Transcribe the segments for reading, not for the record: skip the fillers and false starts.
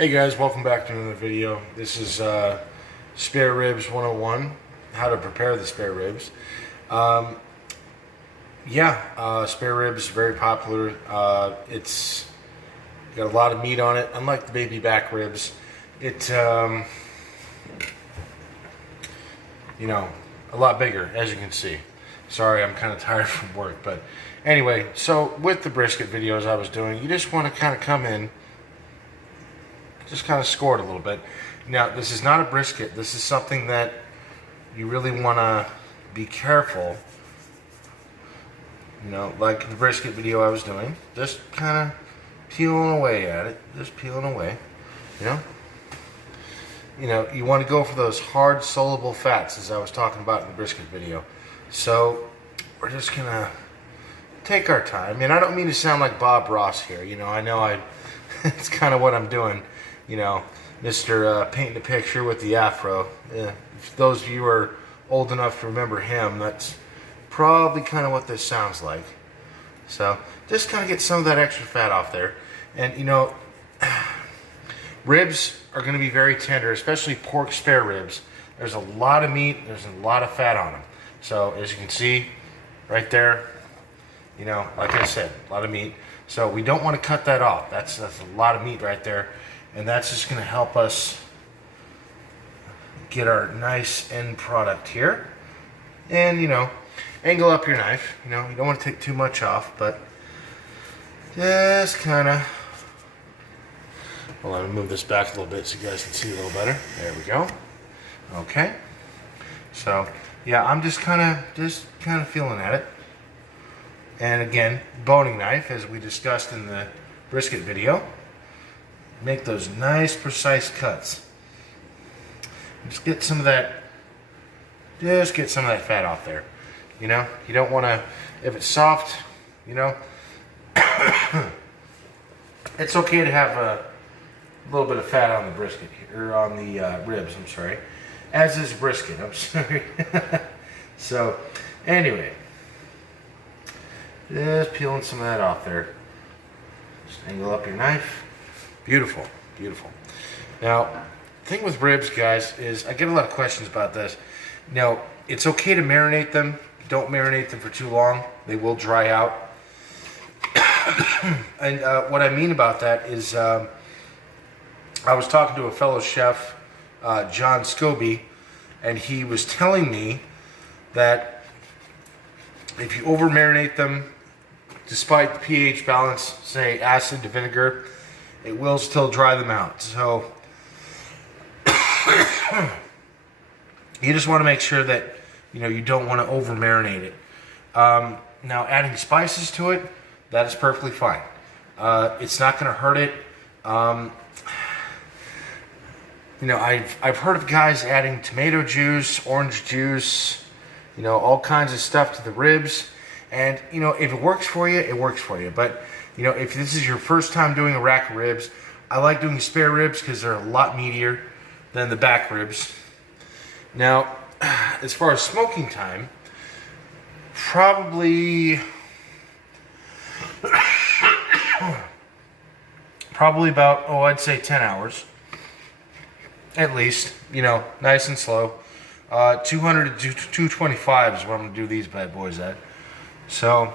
Hey guys, welcome back to another video. This is Spare Ribs 101, how to prepare the spare ribs. Spare ribs, very popular. It's got a lot of meat on it, unlike the baby back ribs. It, a lot bigger, as you can see. Sorry, I'm kind of tired from work, but anyway, so with the brisket videos I was doing, you just want to kind of come in, just kind of score it a little bit. Now, this is not a brisket. This is something that you really want to be careful. Like the brisket video I was doing, just kind of peeling away at it, just peeling away. You want to go for those hard soluble fats, as I was talking about in the brisket video. So we're just gonna take our time, and I don't mean to sound like Bob Ross here. I know it's kind of what I'm doing. Mr. Painting the Picture with the afro. If those of you are old enough to remember him, that's probably kind of what this sounds like. So just kind of get some of that extra fat off there. And ribs are going to be very tender, especially pork spare ribs. There's a lot of meat, there's a lot of fat on them. So as you can see right there, like I said, a lot of meat. So we don't want to cut that off. That's a lot of meat right there. And that's just going to help us get our nice end product here. And, angle up your knife. You don't want to take too much off, but just kind of... Well, let me move this back a little bit so you guys can see a little better. There we go. Okay. So, yeah, I'm just kind of feeling at it. And again, boning knife, as we discussed in the brisket video. Make those nice, precise cuts. Just get some of that. Just get some of that fat off there. You don't want to. If it's soft, it's okay to have a little bit of fat on the brisket here, or on the ribs. I'm sorry. As is brisket. I'm sorry. So, anyway, just peeling some of that off there. Just angle up your knife. Beautiful, beautiful. Now, the thing with ribs, guys, is I get a lot of questions about this. Now, it's okay to marinate them. Don't marinate them for too long. They will dry out. And what I mean about that is I was talking to a fellow chef, John Scobie, and he was telling me that if you over marinate them, despite the pH balance, say acid to vinegar, it will still dry them out. So you just want to make sure that you don't want to over marinate it. Now, adding spices to it, that is perfectly fine. It's not going to hurt it. I've heard of guys adding tomato juice, orange juice, all kinds of stuff to the ribs. And if it works for you, it works for you. But if this is your first time doing a rack of ribs, I like doing spare ribs because they're a lot meatier than the back ribs. Now, as far as smoking time, probably about, I'd say 10 hours. At least, nice and slow. 200 to 225 is what I'm going to do these bad boys at. So,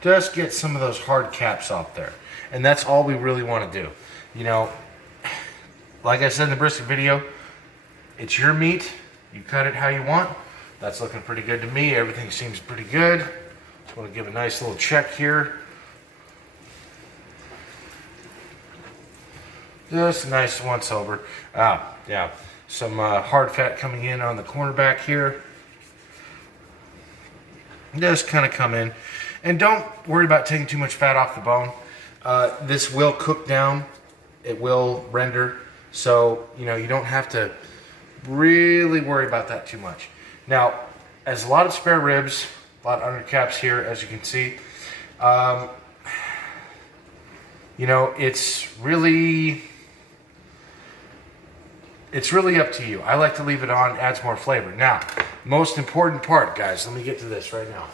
just get some of those hard caps off there. And that's all we really want to do. Like I said in the brisket video, it's your meat. You cut it how you want. That's looking pretty good to me. Everything seems pretty good. Just want to give a nice little check here. Just a nice once over. Yeah. Some hard fat coming in on the cornerback here. Just kind of come in. And don't worry about taking too much fat off the bone. This will cook down. It will render. So, you don't have to really worry about that too much. Now, as a lot of spare ribs, a lot of undercaps here, as you can see, it's really up to you. I like to leave it on, adds more flavor. Now, most important part, guys, let me get to this right now.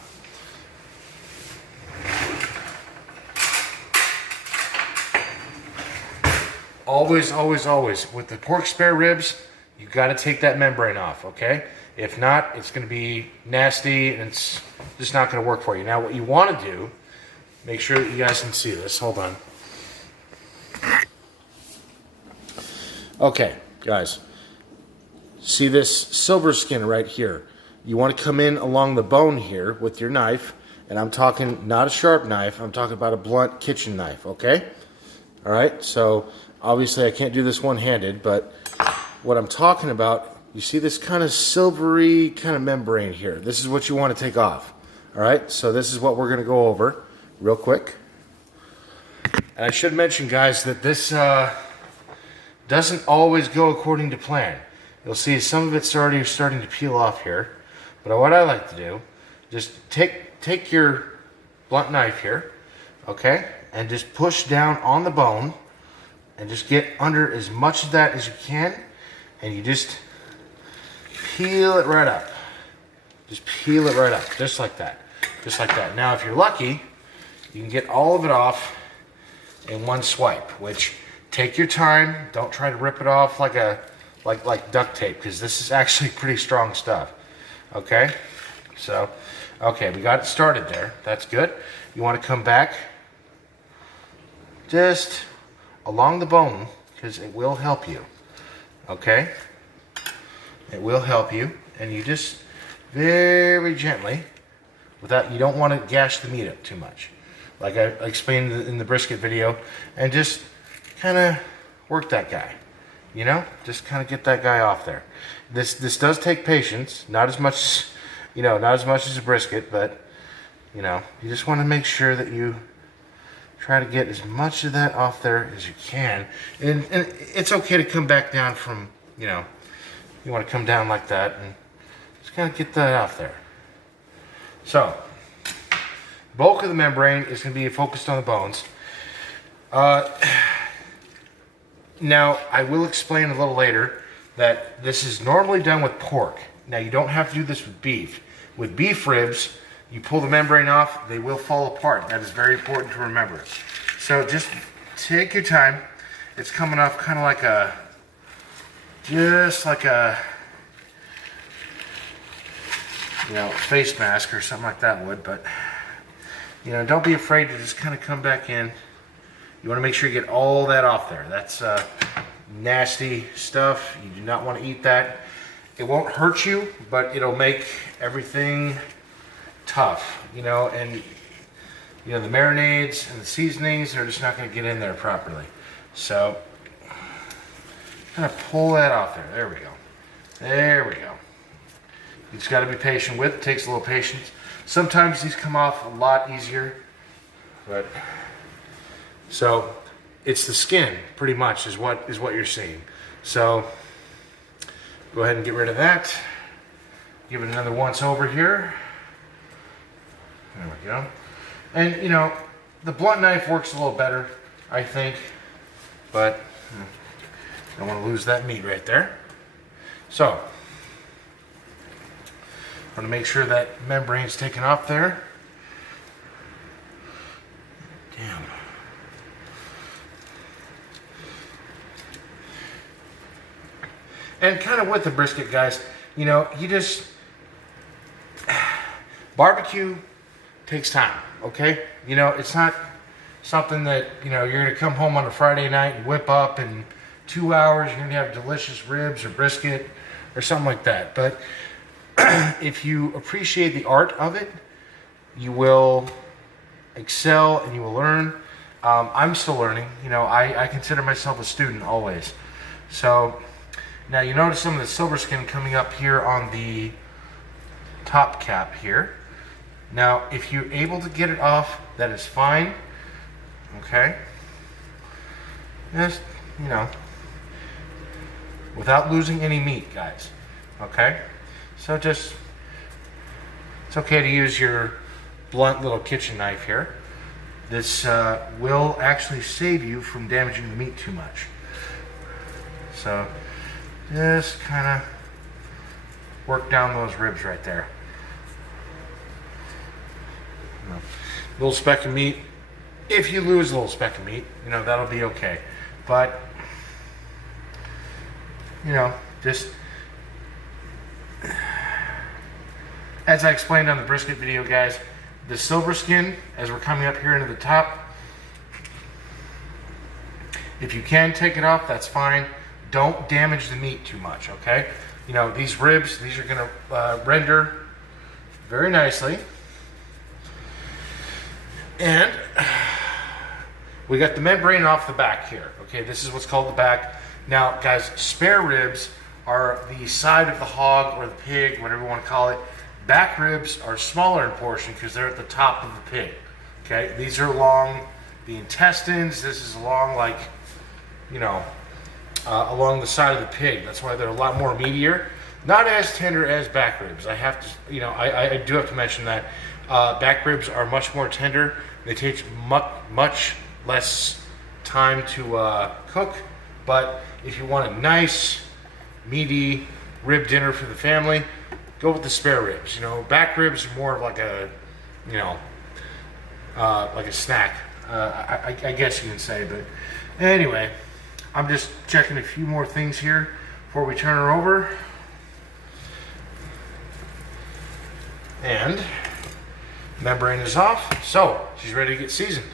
always, always, always, with the pork spare ribs, you got to take that membrane off, okay? If not, it's going to be nasty and it's just not going to work for you. Now, what you want to do, make sure that you guys can see this. Hold on. Okay, guys. See this silver skin right here? You want to come in along the bone here with your knife, and I'm talking not a sharp knife, I'm talking about a blunt kitchen knife, okay? All right, so obviously I can't do this one-handed, but what I'm talking about, you see this kind of silvery kind of membrane here. This is what you want to take off. All right, so this is what we're going to go over real quick. And I should mention, guys, that this doesn't always go according to plan. You'll see some of it's already starting to peel off here. But what I like to do, just take your blunt knife here, okay, and just push down on the bone and just get under as much of that as you can, and you just peel it right up. Just peel it right up, just like that. Just like that. Now, if you're lucky, you can get all of it off in one swipe, which take your time. Don't try to rip it off like duct tape, because this is actually pretty strong stuff. Okay, so, okay, we got it started there. That's good. You want to come back just along the bone, because it will help you. Okay, it will help you, and you just very gently, without, you don't want to gash the meat up too much, like I explained in the brisket video, and just kind of work that guy. You know, just kind of get that guy off there. This does take patience, not as much, not as much as a brisket, but you just want to make sure that you try to get as much of that off there as you can. And it's okay to come back down from, you want to come down like that and just kind of get that off there. So, bulk of the membrane is going to be focused on the bones. Now, I will explain a little later that this is normally done with pork. Now, you don't have to do this with beef. With beef ribs, you pull the membrane off, they will fall apart. That is very important to remember. So just take your time. It's coming off kind of like just like a, face mask or something like that would, but, don't be afraid to just kind of come back in. You want to make sure you get all that off there. That's nasty stuff. You do not want to eat that. It won't hurt you, but it'll make everything tough, and the marinades and the seasonings are just not going to get in there properly. So kind of pull that off there. There we go. There we go. You just got to be patient with it. It takes a little patience. Sometimes these come off a lot easier, but so it's the skin pretty much is what you're seeing. So go ahead and get rid of that. Give it another once over here. There we go. And the blunt knife works a little better, I think, but I don't want to lose that meat right there. So I want to make sure that membrane's taken off there. Damn. And kind of with the brisket, guys, you just, barbecue takes time, okay? It's not something that, you're going to come home on a Friday night and whip up in 2 hours, you're going to have delicious ribs or brisket or something like that. But if you appreciate the art of it, you will excel and you will learn. I'm still learning. I consider myself a student always. So now you notice some of the silver skin coming up here on the top cap here. Now, if you're able to get it off, that is fine. Okay? Just, without losing any meat, guys. Okay? So just, it's okay to use your blunt little kitchen knife here. This will actually save you from damaging the meat too much. So just kind of work down those ribs right there. Little speck of meat. If you lose a little speck of meat, that'll be okay. But you know, just as I explained on the brisket video, guys, the silver skin, as we're coming up here into the top, if you can take it off, that's fine. Don't damage the meat too much, okay? You know, these ribs, these are gonna render very nicely. And we got the membrane off the back here, okay? This is what's called the back. Now, guys, spare ribs are the side of the hog or the pig, whatever you want to call it. Back ribs are smaller in portion because they're at the top of the pig, okay? These are along the intestines. This is along, like, you know, along the side of the pig. That's why they're a lot more meatier. Not as tender as back ribs. I have to, you know, I do have to mention that. Back ribs are much more tender. They take much less time to cook. But if you want a nice, meaty rib dinner for the family, go with the spare ribs. You know, back ribs are more of like a, you know, like a snack. I guess you can say. But anyway, I'm just checking a few more things here before we turn her over. And membrane is off, so she's ready to get seasoned.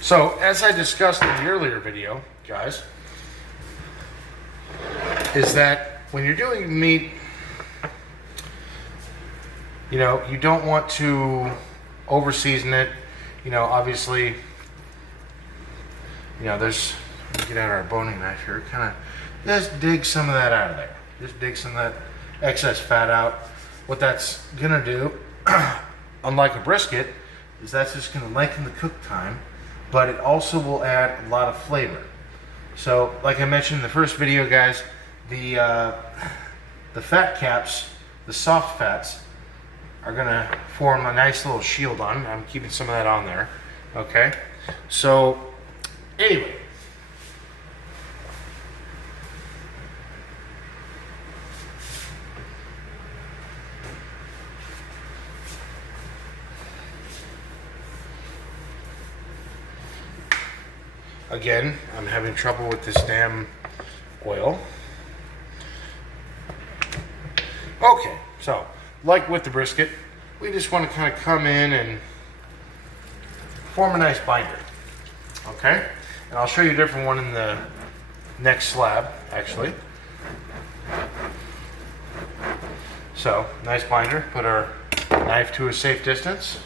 So, as I discussed in the earlier video, guys, is that when you're doing meat, you know, you don't want to over season it. You know, obviously, you know, there's, let me get out our boning knife here, kind of just dig some of that out of there. Just dig some of that excess fat out. What that's gonna do, unlike a brisket, is that's just gonna lengthen the cook time, but it also will add a lot of flavor. So, like I mentioned in the first video, guys, the fat caps, the soft fats, are gonna form a nice little shield on. I'm keeping some of that on there. Okay, so anyway. Again, I'm having trouble with this damn oil. Okay, so like with the brisket, we just want to kind of come in and form a nice binder. Okay, and I'll show you a different one in the next slab, actually. So, nice binder. Put our knife to a safe distance.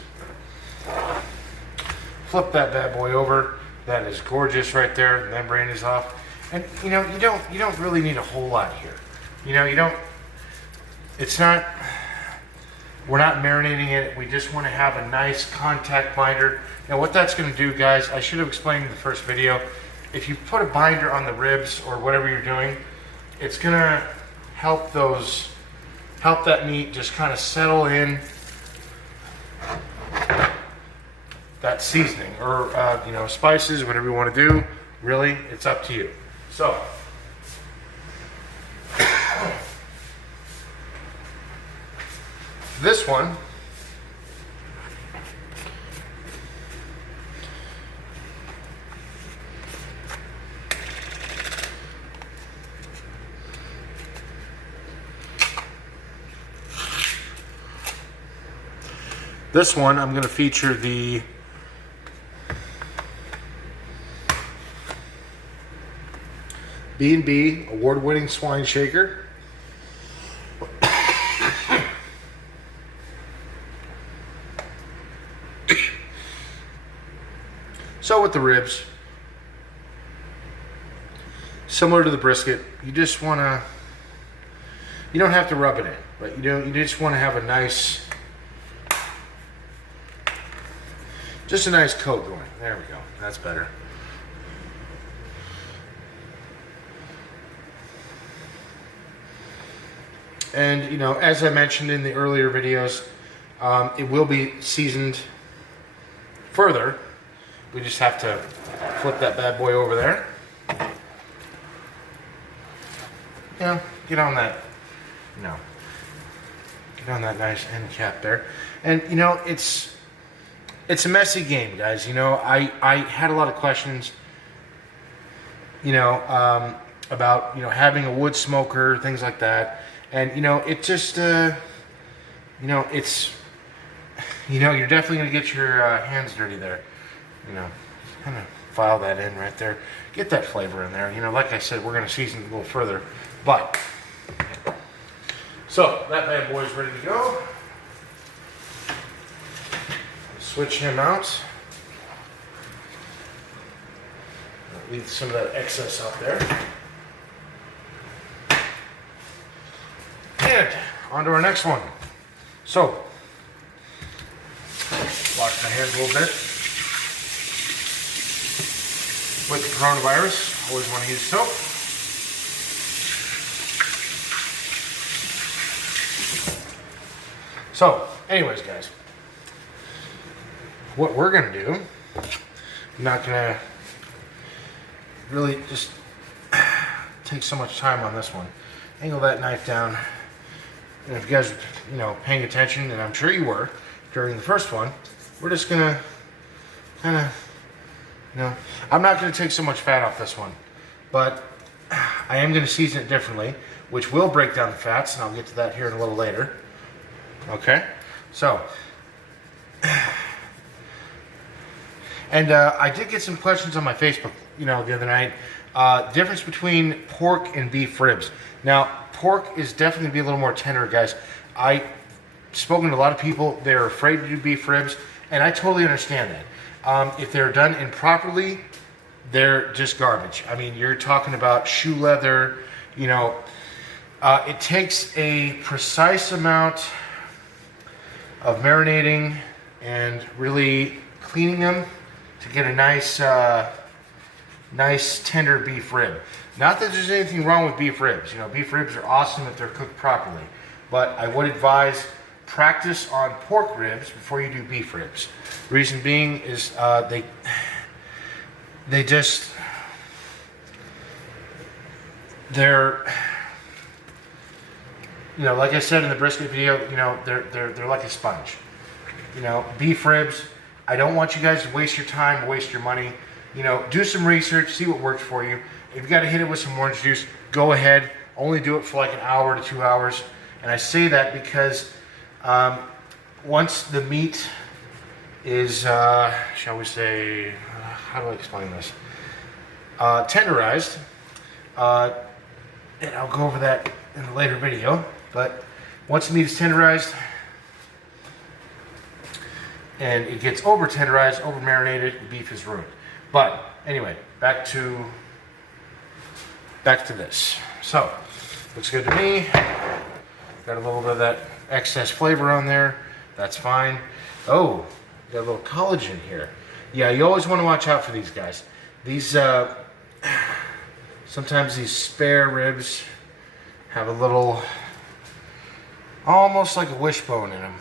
Flip that bad boy over. That is gorgeous right there. The membrane is off. And you know, you don't really need a whole lot here. You know, you don't, it's not, we're not marinating it. We just want to have a nice contact binder. Now what that's going to do, guys, I should have explained in the first video, if you put a binder on the ribs or whatever you're doing, it's going to help that meat just kind of settle in that seasoning, or you know, spices, whatever you want to do. Really, it's up to you. So, this one, I'm going to feature the B&B award-winning swine shaker. So with the ribs, similar to the brisket, you just want to, you don't have to rub it in, but you just want to have a nice, just a nice coat going. There we go. That's better. And, you know, as I mentioned in the earlier videos, it will be seasoned further. We just have to flip that bad boy over there. Yeah, get on that, you know, get on that nice end cap there. And, you know, it's it's a messy game, guys. You know, I had a lot of questions, you know, about, you know, having a wood smoker, things like that. And, you know, it just, you know, it's, you know, you're definitely going to get your hands dirty there. You know, kind of file that in right there. Get that flavor in there. You know, like I said, we're going to season it a little further. But, so, that bad boy's ready to go. Switch him out. Leave some of that excess out there. And on to our next one. So, wash my hands a little bit. With the coronavirus, always want to use soap. So, anyways, guys, what we're going to do, I'm not going to really just take so much time on this one. Angle that knife down. And if you guys are, you know, paying attention, and I'm sure you were during the first one, we're just going to kind of, you know, I'm not going to take so much fat off this one, but I am going to season it differently, which will break down the fats, and I'll get to that here in a little later. Okay, so, and I did get some questions on my Facebook, you know, the other night. Difference between pork and beef ribs. Now, pork is definitely going to be a little more tender, guys. I've spoken to a lot of people. They're afraid to do beef ribs, and I totally understand that. If they're done improperly, they're just garbage. I mean, you're talking about shoe leather, you know. It takes a precise amount of marinating and really cleaning them to get a nice, nice tender beef rib. Not that there's anything wrong with beef ribs. You know, beef ribs are awesome if they're cooked properly. But I would advise practice on pork ribs before you do beef ribs. Reason being is they just, they're, you know, like I said in the brisket video, you know, they're like a sponge. You know, beef ribs, I don't want you guys to waste your time, waste your money. You know, do some research, see what works for you. If you got to hit it with some orange juice, go ahead. Only do it for like an hour to 2 hours. And I say that because once the meat is, shall we say, how do I explain this? Tenderized, and I'll go over that in a later video. But once the meat is tenderized and it gets over tenderized, over marinated, the beef is ruined. But anyway, back to this. So, looks good to me. Got a little bit of that excess flavor on there. That's fine. Oh, got a little collagen here. Yeah, you always want to watch out for these guys. These, sometimes these spare ribs have a little, almost like a wishbone in them.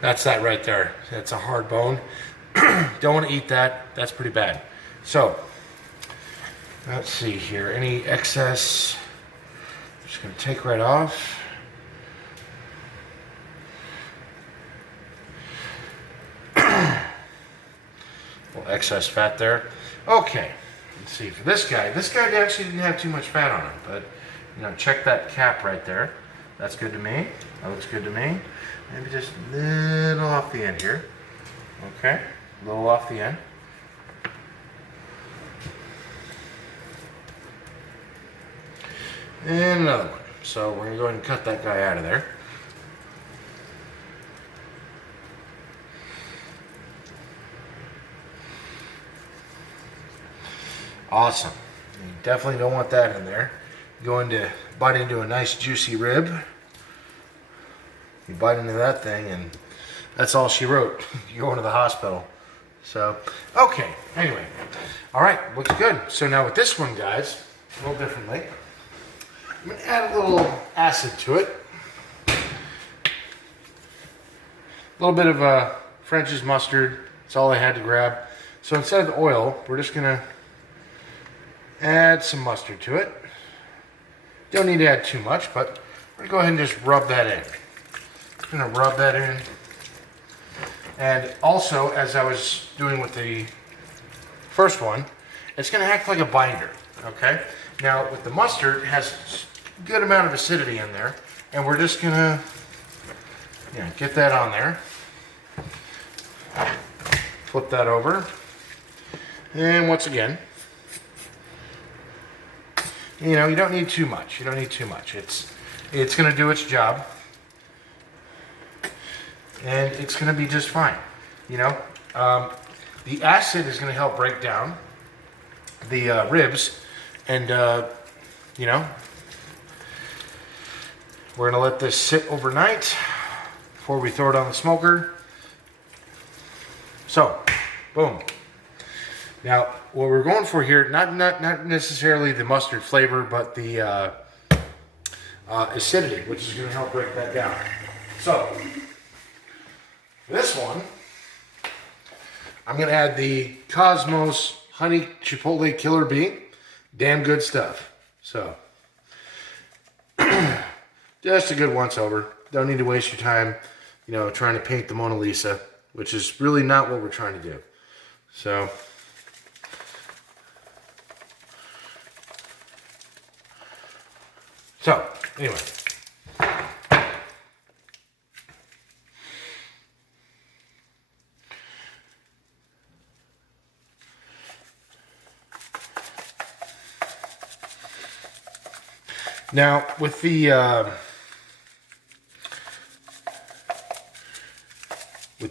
That's that right there. That's a hard bone. Don't want to eat that. That's pretty bad. So, let's see here. Any excess, I'm just going to take right off. Little excess fat there. Okay, let's see. For this guy actually didn't have too much fat on him, but you know, check that cap right there. That's good to me. That looks good to me. Maybe just a little off the end here. Okay, a little off the end. And another one. So we're going to go ahead and cut that guy out of there. Awesome. You definitely don't want that in there. Going to bite into a nice juicy rib. You bite into that thing and that's all she wrote. You're going to the hospital. So, okay. Anyway. All right. Looks good. So now with this one, guys, a little differently. I'm going to add a little acid to it. A little bit of French's mustard. That's all I had to grab. So instead of the oil, we're just going to add some mustard to it. Don't need to add too much, but we're going to go ahead and just rub that in. I'm going to rub that in. And also, as I was doing with the first one, it's going to act like a binder, okay? Now, with the mustard, it has a good amount of acidity in there, and we're just going to get that on there. Flip that over. And once again, you don't need too much. You don't need too much. It's going to do its job. And it's going to be just fine. The acid is going to help break down the ribs. And, we're going to let this sit overnight before we throw it on the smoker. So, boom. Now, what we're going for here, not necessarily the mustard flavor, but the acidity, which is going to help break that down. So, this one, I'm going to add the Cosmos Honey Chipotle Killer Bee. Damn good stuff. So, just a good once over. Don't need to waste your time, trying to paint the Mona Lisa, which is really not what we're trying to do. So, anyway. Now, with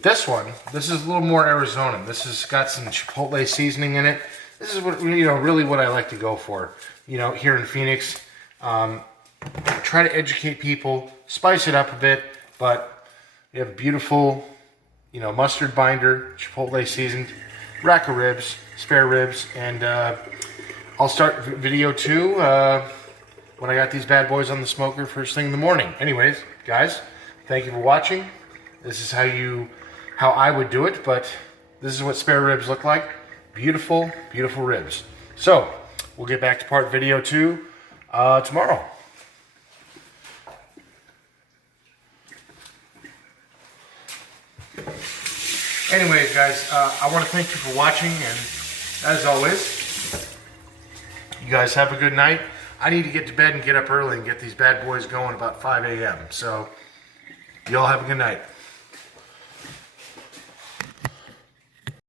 this one, this is a little more Arizona. This has got some Chipotle seasoning in it. This is what really what I like to go for. Here in Phoenix, try to educate people, spice it up a bit, but we have a beautiful, mustard binder, Chipotle seasoned, rack of ribs, spare ribs, and I'll start video 2 when I got these bad boys on the smoker first thing in the morning. Anyways, guys, thank you for watching. This is how I would do it, but this is what spare ribs look like. Beautiful, beautiful ribs. So, we'll get back to part video 2 tomorrow. Anyways, guys, I want to thank you for watching, and as always, you guys have a good night. I need to get to bed and get up early and get these bad boys going about 5 a.m. So, y'all have a good night.